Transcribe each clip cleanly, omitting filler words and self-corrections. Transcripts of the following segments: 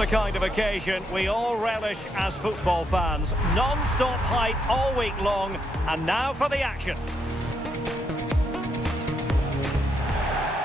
the kind of occasion we all relish as football fans. Non-stop hype all week long, and now for the action.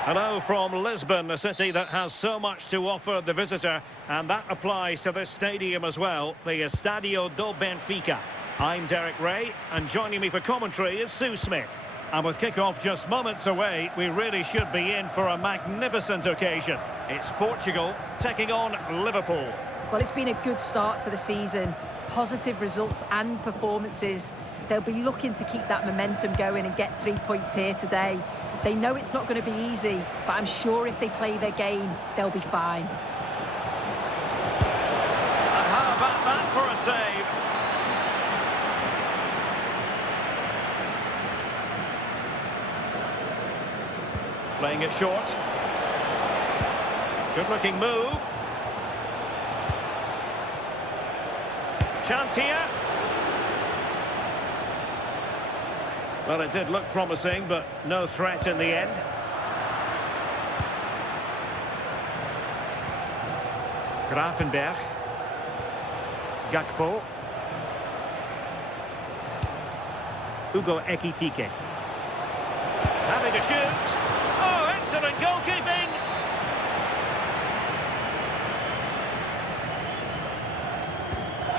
Hello from Lisbon, a city that has so much to offer the visitor, and that applies to this stadium as well, the Estádio do Benfica. I'm Derek Ray, and joining me for commentary is Sue Smith. And with kick-off just moments away, we really should be in for a magnificent occasion. It's Portugal taking on Liverpool. Well, it's been a good start to the season. Positive results and performances. They'll be looking to keep that momentum going and get 3 points here today. They know it's not going to be easy, but I'm sure if they play their game, they'll be fine. And how about that for a save? Playing it short. Good-looking move. Chance here. Well, it did look promising, but no threat in the end. Gravenberg. Gakpo. Hugo Ekitike. Having to shoot. Oh, excellent goalkeeping!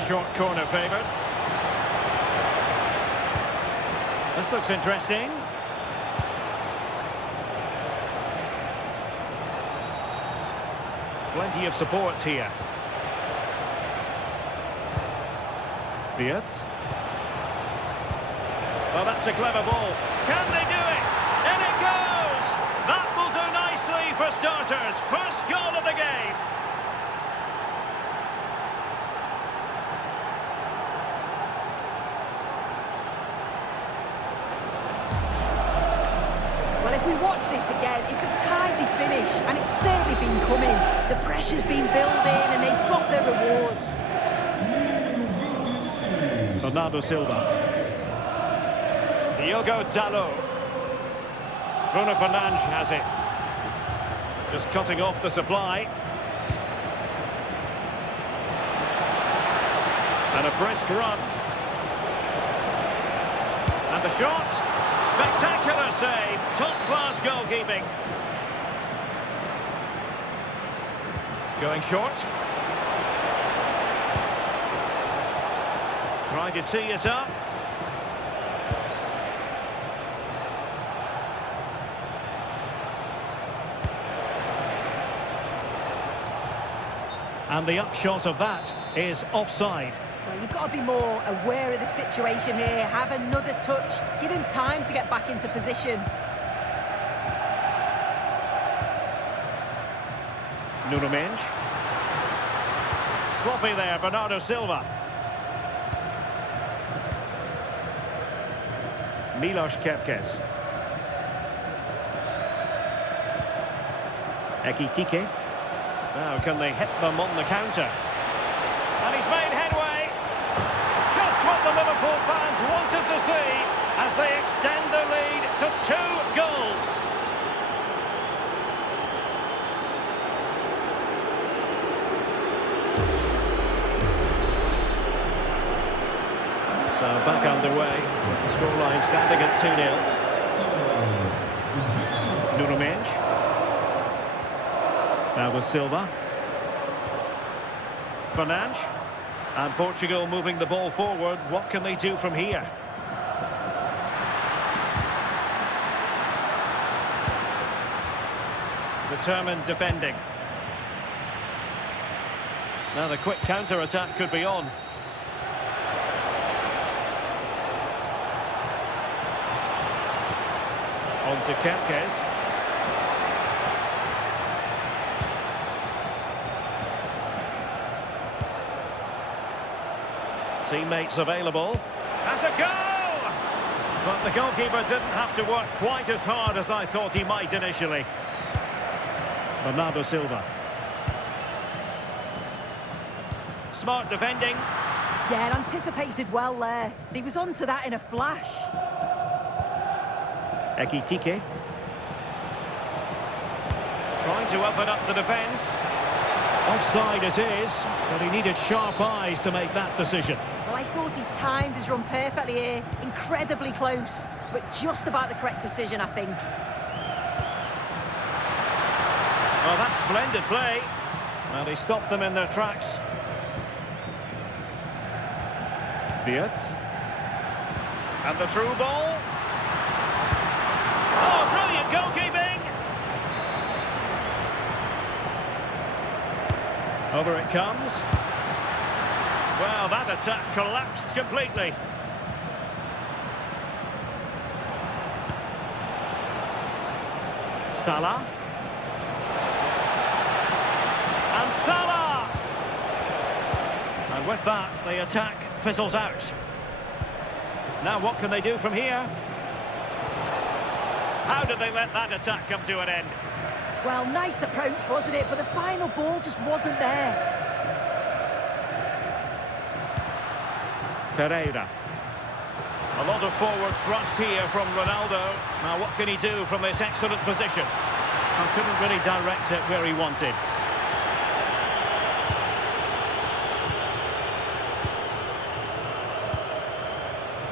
Short corner favoured. This looks interesting. Plenty of support here. Beards. Well, that's a clever ball. Can they do it? And it goes! That will do nicely for starters. First goal of the game. Well, if we watch this again, it's a tidy finish, and it's certainly been coming. The pressure's been building, and they've got their rewards. Bernardo Silva. Diogo Dalot. Bruno Fernandes has it. Just cutting off the supply. And a brisk run. And the shot. Spectacular save. Top-class goalkeeping. Going short. Trying to tee it up. And the upshot of that is offside. Well, you've got to be more aware of the situation here. Have another touch. Give him time to get back into position. Nuno Mendes. Sloppy there, Bernardo Silva. Milos Kerkez. Ekitike. Now, can they hit them on the counter? And he's made headway. Just what the Liverpool fans wanted to see as they extend the lead to 2 goals. So back underway. The scoreline standing at 2-0. Nuno Mendes. Now with Silva. Fernandes. And Portugal moving the ball forward. What can they do from here? Determined defending. Now the quick counter-attack could be on. On to Kerkez. Teammates available. That's a goal! But the goalkeeper didn't have to work quite as hard as I thought he might initially. Bernardo Silva. Smart defending. Yeah, anticipated well there. He was onto that in a flash. Ekitike. Trying to open up the defence. Offside it is, but he needed sharp eyes to make that decision. Well, I thought he timed his run perfectly here. Incredibly close, but just about the correct decision, I think. Well, that's splendid play. Well, he stopped them in their tracks. Viet. And the through ball. Oh, brilliant goalkeeping! Over it comes. Well, that attack collapsed completely. Salah. And Salah! And with that, the attack fizzles out. Now what can they do from here? How did they let that attack come to an end? Well, nice approach, wasn't it? But the final ball just wasn't there. Ferreira. A lot of forward thrust here from Ronaldo. Now what can he do from this excellent position? He couldn't really direct it where he wanted.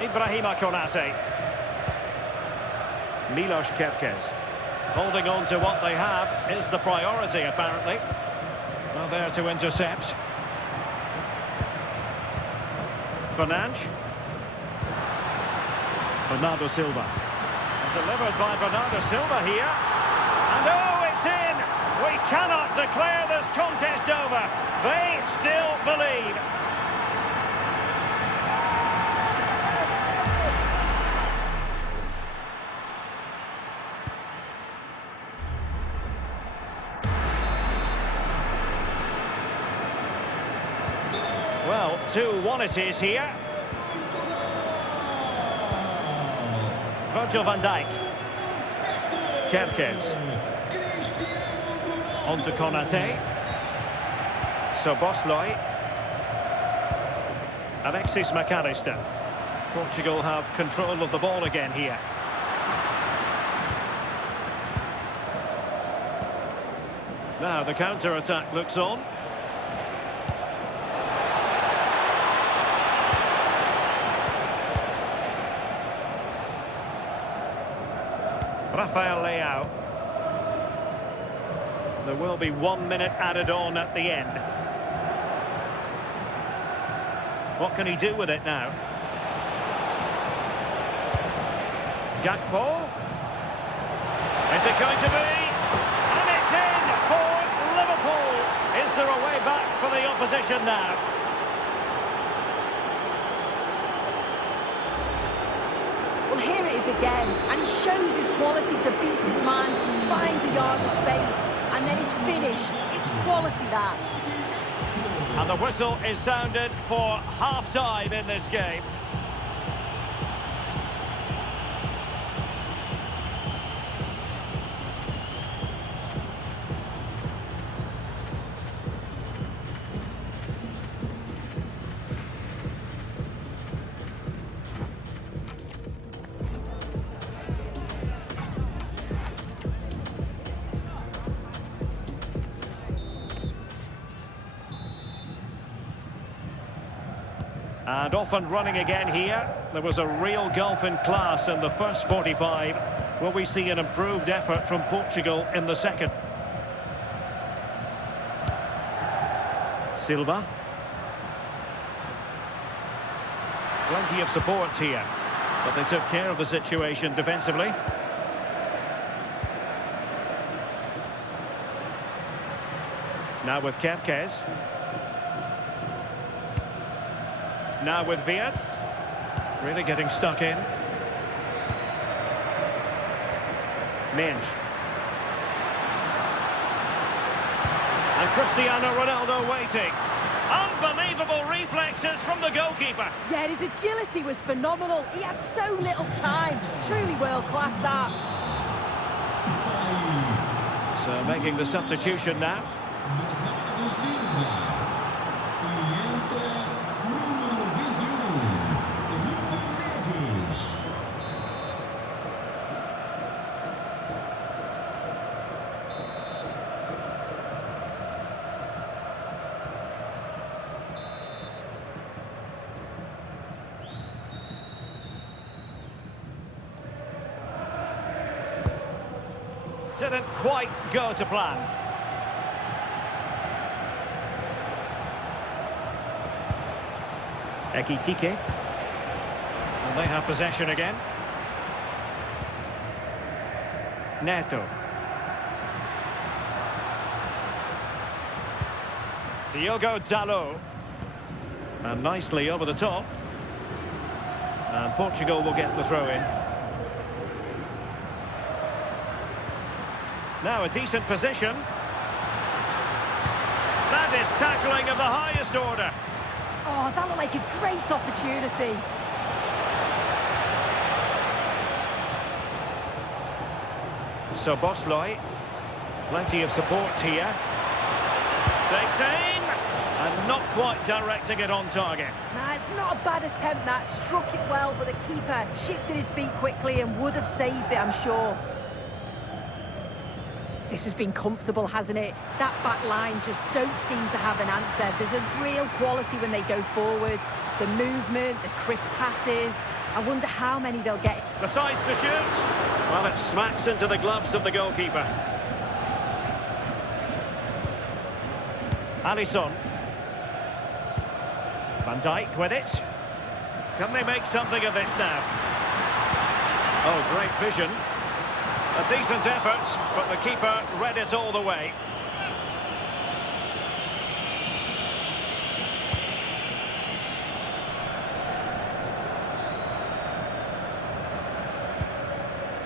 Ibrahima Konate. Milos Kerkez. Holding on to what they have is the priority, apparently. Well, there to intercept. Fernandes. Bernardo Silva. Delivered by Bernardo Silva here. And oh, it's in! We cannot declare this contest over. They still believe. Well, 2-1 it is here. Virgil van Dijk. Kerkez. On to Konate. Szoboszlai. Alexis McAllister. Portugal have control of the ball again here. Now the counter-attack looks on. Rafael Leao. There will be 1 minute added on at the end. What can he do with it now? Gakpo. Is it going to be? And it's in for Liverpool. Is there a way back for the opposition now? Well, here it is again, and he shows his quality to beat his man, finds a yard of space, and then his finish. It's quality, that. And the whistle is sounded for half-time in this game. And off and running again here. There was a real gulf in class in the first 45. Will we see an improved effort from Portugal in the second? Silva. Plenty of support here, but they took care of the situation defensively. Now with Kerkez. Now with Viet. Really getting stuck in. Minge. And Cristiano Ronaldo waiting. Unbelievable reflexes from the goalkeeper. Yeah, his agility was phenomenal. He had so little time. Truly world-class, that. So making the substitution now. didn't quite go to plan. Ekitike. And they have possession again. Neto. Diogo Dalot. And nicely over the top. And Portugal will get the throw in. Now a decent position. That is tackling of the highest order. Oh, that looked like a great opportunity. So Bosloy, plenty of support here. Takes aim, and not quite directing it on target. Nah, it's not a bad attempt that. Struck it well, but the keeper shifted his feet quickly and would have saved it, I'm sure. This has been comfortable, hasn't it? That back line just don't seem to have an answer. There's a real quality when they go forward. The movement, the crisp passes. I wonder how many they'll get. Decides to shoot. Well, it smacks into the gloves of the goalkeeper. Alisson. Van Dijk with it. Can they make something of this now? Oh, great vision. A decent effort, but the keeper read it all the way.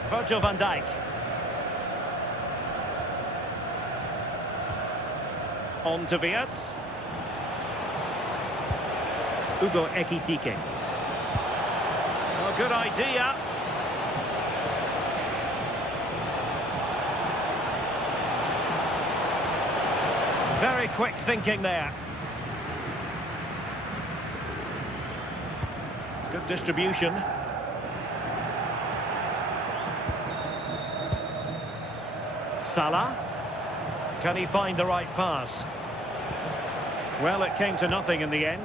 Virgil van Dijk. On to Wirtz. Hugo Ekitike. Oh, good idea. Very quick thinking there. Good distribution. Salah. Can he find the right pass? Well, it came to nothing in the end.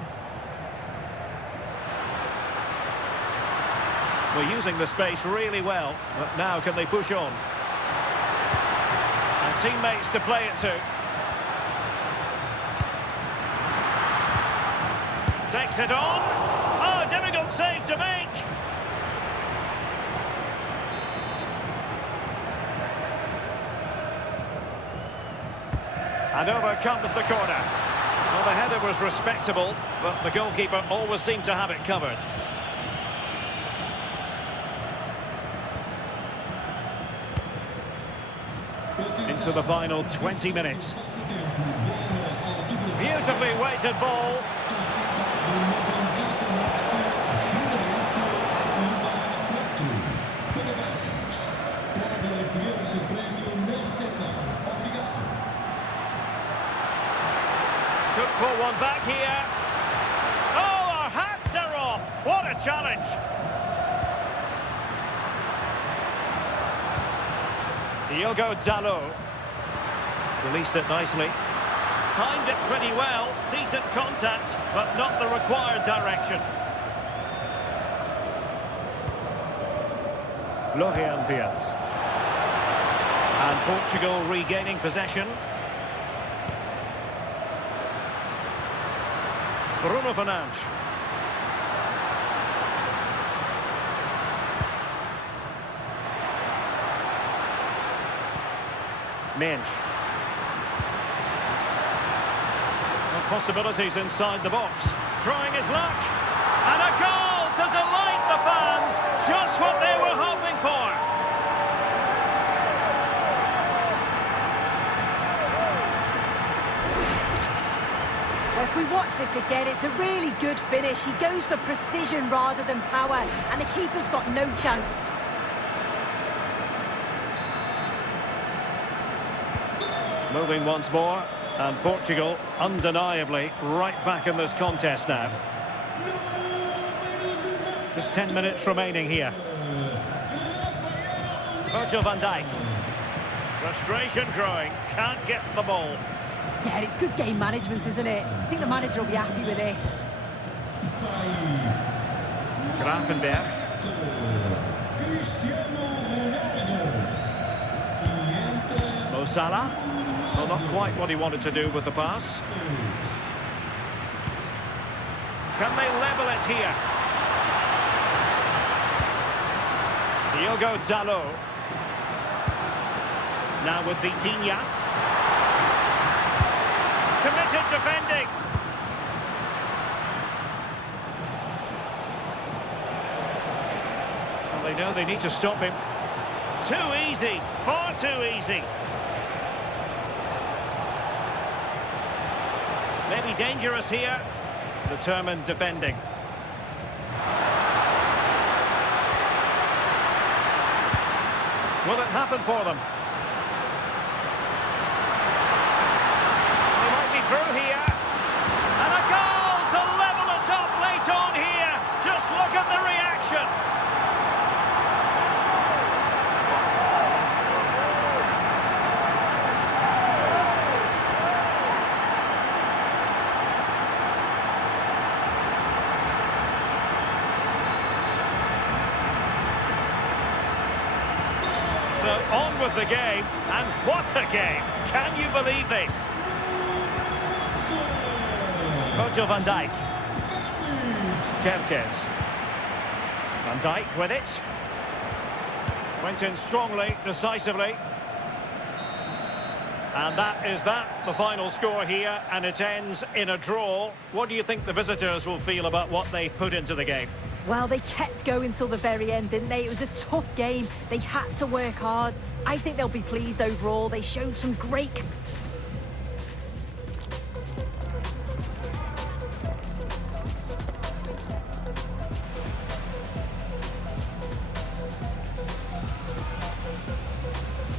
We're using the space really well, but now can they push on? And teammates to play it to. Takes it on. Oh, difficult save to make. And over comes the corner. Well, the header was respectable, but the goalkeeper always seemed to have it covered. Into the final 20 minutes. Beautifully weighted ball. Could pull one back here. Oh, our hats are off. What a challenge. Diogo Dalot. Released it nicely. Timed it pretty well. Decent contact, but not the required direction. Florian Wirtz. And Portugal regaining possession. Bruno Fernandes. Mensch. Possibilities inside the box. Trying his luck. And a goal to delight the fans. Just what they were hoping for. Well, if we watch this again, it's a really good finish. He goes for precision rather than power, and the keeper's got no chance. Moving once more, and Portugal undeniably right back in this contest now. Just 10 minutes remaining here. Virgil van Dijk. Frustration growing, can't get the ball. Yeah, it's good game management, isn't it? I think the manager will be happy with this. Grafenberg. Mo Salah. Well, not quite what he wanted to do with the pass. Can they level it here? Diogo Dalot. Now with Vitinha. Committed defending. Well, they know they need to stop him. Too easy, far too easy. Maybe dangerous here. Determined defending. Will it happen for them? They might be through here. And a goal to level it up late on here. Just look at the reaction. So on with the game, and what a game! Can you believe this? Virgil van Dijk. Kerkez. Van Dijk with it. Went in strongly, decisively. And that is the final score here, and it ends in a draw. What do you think the visitors will feel about what they put into the game? Well, they kept going till the very end, didn't they? It was a tough game. They had to work hard. I think they'll be pleased overall. They showed some great